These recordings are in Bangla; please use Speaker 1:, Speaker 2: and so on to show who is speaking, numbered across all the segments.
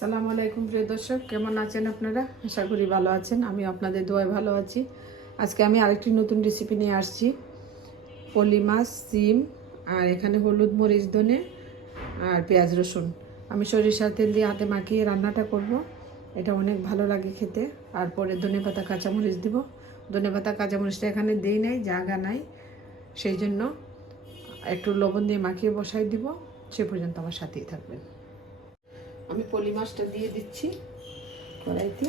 Speaker 1: সালাম আলাইকুম প্রিয় দর্শক, কেমন আছেন আপনারা? আশা করি ভালো আছেন। আমি আপনাদের দোয়ায় ভালো আছি। আজকে আমি আরেকটি নতুন রেসিপি নিয়ে আসছি। পলি মাছ, সিম, আর এখানে হলুদ মরিচ, ধনে, আর পেঁয়াজ, রসুন। আমি সরিষার তেল দিয়ে হাতে মাখিয়ে রান্নাটা করব। এটা অনেক ভালো লাগে খেতে। আর পরে ধনে পাতা, কাঁচামরিচ দিব। ধনে পাতা, কাঁচামরিচটা এখানে দেই নাই জায়গা নাই। সেই জন্য একটু লবণ দিয়ে মাখিয়ে বসাই দিব। সে পর্যন্ত আমার সাথেই থাকবেন। আমি পলি মাছটা দিয়ে দিচ্ছি কড়াইতে।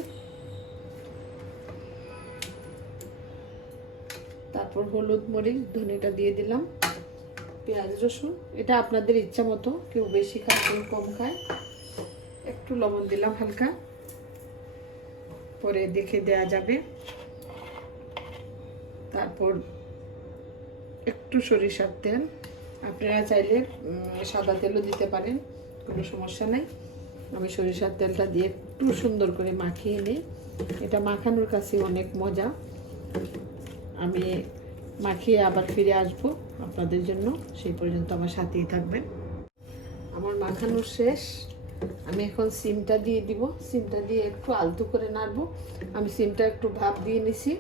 Speaker 1: তারপর হলুদ মরিচ, ধনেটা দিয়ে দিলাম, পেঁয়াজ, রসুন। এটা আপনাদের ইচ্ছা মতো, কেউ বেশি খায়, কেউ কম খায়। একটু লবণ দিলাম হালকা, পরে দেখে দেয়া যাবে। তারপর একটু সরিষার তেল। আপনারা চাইলে সাদা তেলও দিতে পারেন, কোনো সমস্যা নাই। আমি সরিষার তেলটা দিয়ে একটু সুন্দর করে মাখিয়ে নিই। এটা মাখানোর কাছে অনেক মজা। আমি মাখিয়ে আবার ফিরে আসব আপনাদের জন্য। সেই পর্যন্ত আমার সাথেই থাকবেন। আমার মাখানো শেষ। আমি এখন সিমটা দিয়ে দিব। সিমটা দিয়ে একটু আলতু করে নাড়বো। আমি সিমটা একটু ভাপ দিয়ে নিছি।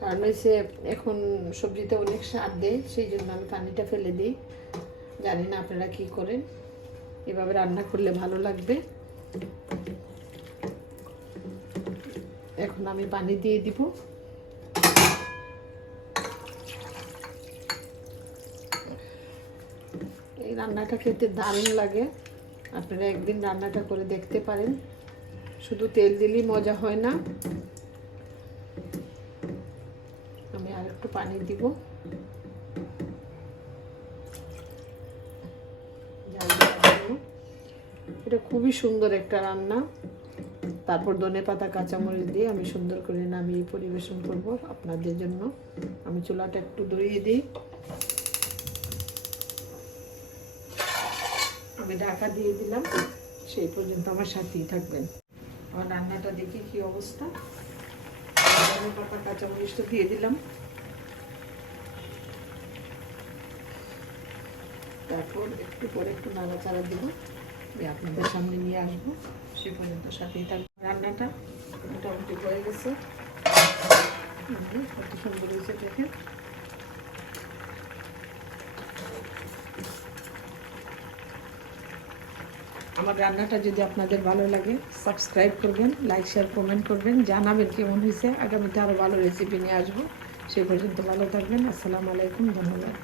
Speaker 1: কারণ হচ্ছে এখন সবজিতে অনেক সার দেয়, সেই জন্য আমি পানিটা ফেলে দিই। জানি না আপনারা কি করেন। এভাবে রান্না করলে ভালো লাগবে। এখন আমি পানি দিয়ে দিব। এই রান্নাটা খেতে দারুণ লাগে। আপনারা একদিন রান্নাটা করে দেখতে পারেন। শুধু তেল দিলেই মজা হয় না। আমি আর একটু পানি দিব। এটা খুবই সুন্দর একটা রান্না। তারপর ধনে পাতা, কাঁচামরিচ দিয়ে আমি সুন্দর করে নামিয়ে পরিবেশন করব আপনাদের জন্য। আমি চুলাটা একটু ধরিয়ে দিই। আমি ঢাকা দিয়ে দিলাম। সেই পর্যন্ত আমার সাথেই থাকবেন। আমার রান্নাটা দেখি কি অবস্থা? ধনে পাতা, কাঁচামরিচ তো দিয়ে দিলাম। তারপর একটু করে একটু নাড়াচাড়া দিব। আপনাদের সামনে নিয়ে আসব। সে পর্যন্ত সাথেই থাকবে। রান্নাটা মোটামুটি হয়ে গেছে। কত সুন্দর হয়েছে দেখেন। আমার রান্নাটা যদি আপনাদের ভালো লাগে সাবস্ক্রাইব করবেন লাইক শেয়ার কমেন্ট করবেন, জানাবেন কেমন হয়েছে। আগামীতে আরও ভালো রেসিপি নিয়ে আসব। সে পর্যন্ত ভালো থাকবেন। আসসালামু আলাইকুম, ধন্যবাদ।